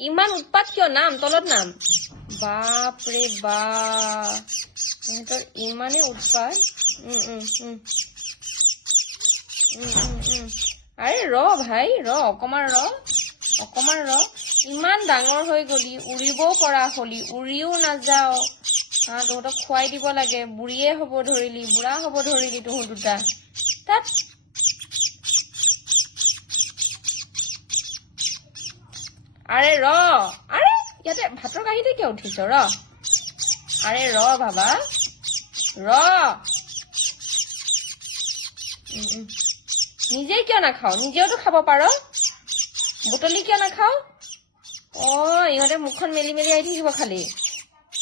ইমান উৎপাত কিয় নাম তলত নাম বাপৰে বাপ ইহঁতৰ ইমানে উৎপাত আৰে ৰ ভাই ৰ অকমান ৰ ইমান ডাঙৰ হৈ গলি উৰিবও পৰা হলি উৰিও নাযাও তহঁতক খুৱাই দিব লাগে বুঢ়ীয়ে হব ধৰিলি বুঢ়া হব ধৰিলি তহঁত দুটা তাত আৰে ৰ আৰে ইয়াতে ভাতৰ কাঁহীতে কিয় উঠিছ ৰ আৰে ৰ বাবা ৰ নিজে কিয় নাখাও নিজেওতো খাব পাৰ বুটলি কিয় নাখাও ইহঁতে মুখখন মেলি মেলি আহি থাকিব খালি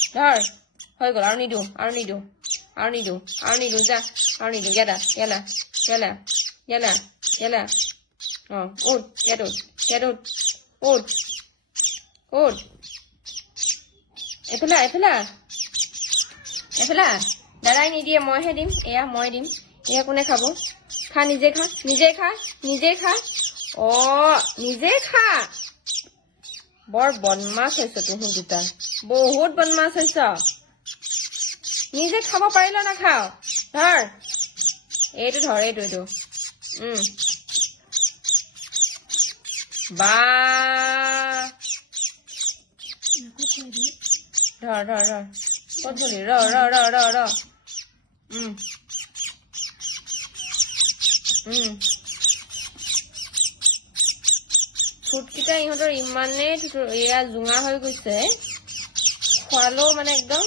ধৰ হৈ গ'ল আৰু নিদিওঁ যা আৰু নিদিওঁ গেলা উঠ ইয়াত উঠ এফালা দাদাই নিদিয়ে মইহে দিম এয়া মই দিম এয়া কোনে খাব খা নিজে খা নিজে খা বৰ বদমাছ হৈছ তুহু দুটা বহুত বদমাছ হৈছ নিজে খাব পাৰিল নাখাও ধৰ এইটো বা ধৰ ক'ত গলি ৰ ঠোঁটকেইটা ইহঁতৰ ইমানেই এয়া জোঙা হৈ গৈছে খোৱালেও মানে একদম